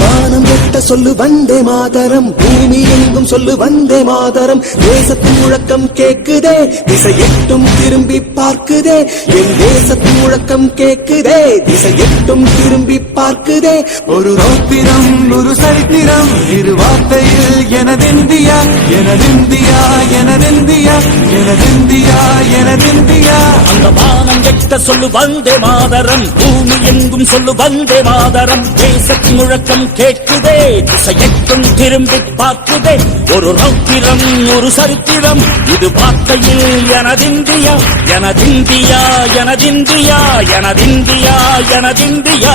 வானம் எட்ட சொல்லு வந்தே மாதரம், பூமி எங்கும் சொல்லு வந்தே மாதரம். தேசத்தின் முழக்கம் கேக்குதே, திசை எட்டும் திரும்பி பார்க்குதே. என் தேசத்தின் முழக்கம் கேக்குதே, திசை எட்டும் திரும்பி பார்க்குதே. ஒரு ரௌத்திரம் ஒரு சரித்திரம் இரு வார்த்தையில் எனதிந்தியா எனதிந்தியா எனதிந்தியா எனதிந்தியா எனதிந்தியா. அந்த வானம் எட்ட சொல்லு வந்தே மாதரம், பூமி எங்கும் சொல்லு வந்தே மாதரம். தேசத்தின் முழக்கம் கேட்குதே, திசை எட்டும் திரும்பி பார்க்குதே. ஒரு ரௌத்திரம் ஒரு சரித்திரம் இது வார்த்தையில் எனதிந்தியா எனதிந்தியா எனதிந்தியா எனதிந்தியா எனதிந்தியா.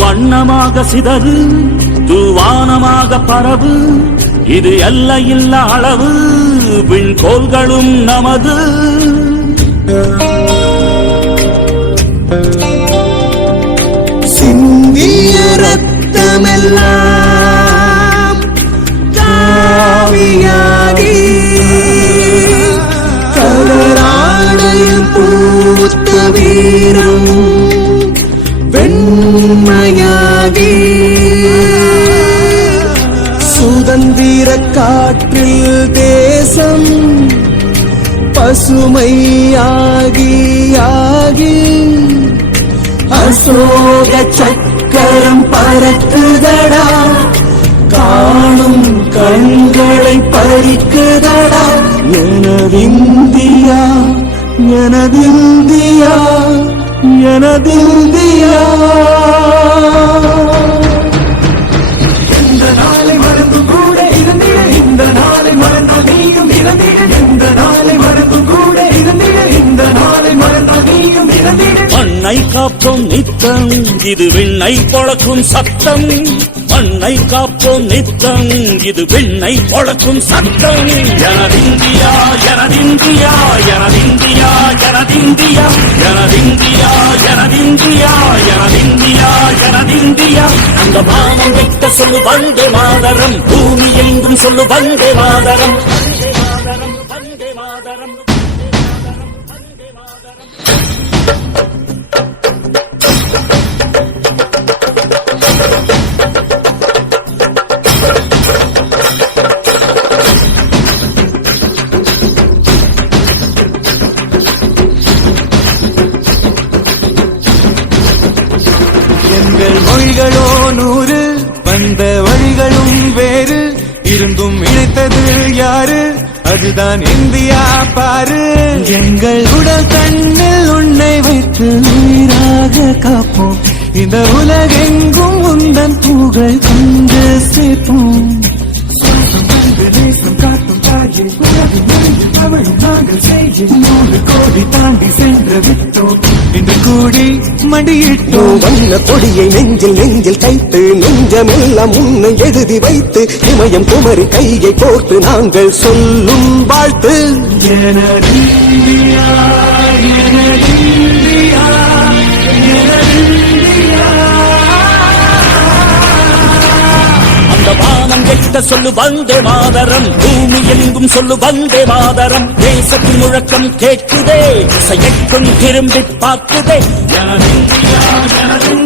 வண்ணமாக சிதறு தூவானமாக பரவு, இது எல்லையில்ல அளவு விண்கோள்களும் நமது. சிந்திய ரத்தமெல்லாம் காவியாகி கலராடையில் பூத்த வீரம் வெண்மையாகி சுதந்திர காற்றில் தேசம் பசுமையாகி ஆகி அசோக சக்கரம் பறக்குதடா, காணும் கண்களை பறிக்குதடா. எனதிந்தியா எனதிந்தியா எனதிந்தியா. எந்த நாளை மறந்து கூட இருந்திட, இந்த நாளை மறந்து நீயும் இறந்திட. எந்த நாளை மறந்து கூட இருந்திட, இந்த நாளை மறந்து நீயும் இறந்திட. மண்ணை காப்போம் நித்தம் இது விண்ணை பொழக்கும் சத்தம். மண்ணை காப்போம் நித்தம் இது விண்ணை பொழக்கும் சத்தம். எனதிந்தியா எனதிந்தியா எனதிந்தியா எனதிந்தியா எனதிந்தியா எனதிந்தியா எனதிந்தியா எனதிந்தியா. அந்த வானம் வெட்ட சொல்லு வந்தே மாதரம், பூமி எங்கும் சொல்லு வந்தே மாதரம். வந்தே மாதரம் வந்தே மாதரம். எங்கள் மொழிகளோ 100, வந்த வழிகளும் வேறு, இருந்தும் இணைத்தது யாரு? அதுதான் இந்தியா பாரு. எங்கள் உடல் தன்னில் உன்னை வைத்து உயிராக காப்போம், இந்த உலகெங்கும் உந்தன் புகழ் கொண்டு சேர்ப்போம். தேசம் காட்டும் தாயே அவள் நாங்கள் செய்யும் 100 கோடி தாண்டி சென்று விட்டோம், இன்று கூடி மடியிட்டோம். வண்ண கொடியை நெஞ்சில் நெஞ்சில் தைத்து நெஞ்சமெல்லாம் உன்னை எழுதி வைத்து இமயம் குமரி கையை கோர்த்து நாங்கள் சொல்லும் வாழ்த்து. எனதிந்தியா எனதிந்தியா எனதிந்தியா. அந்த வானம் எட்ட சொல்லு வந்தே மாதரம், பூமி எங்கும் சொல்லு வந்தே மாதரம். தேசத்தின் முழக்கம் கேட்குதே, திசை எட்டும் திரும்பி பார்க்குதே. எனதிந்தியா எனதிந்தியா.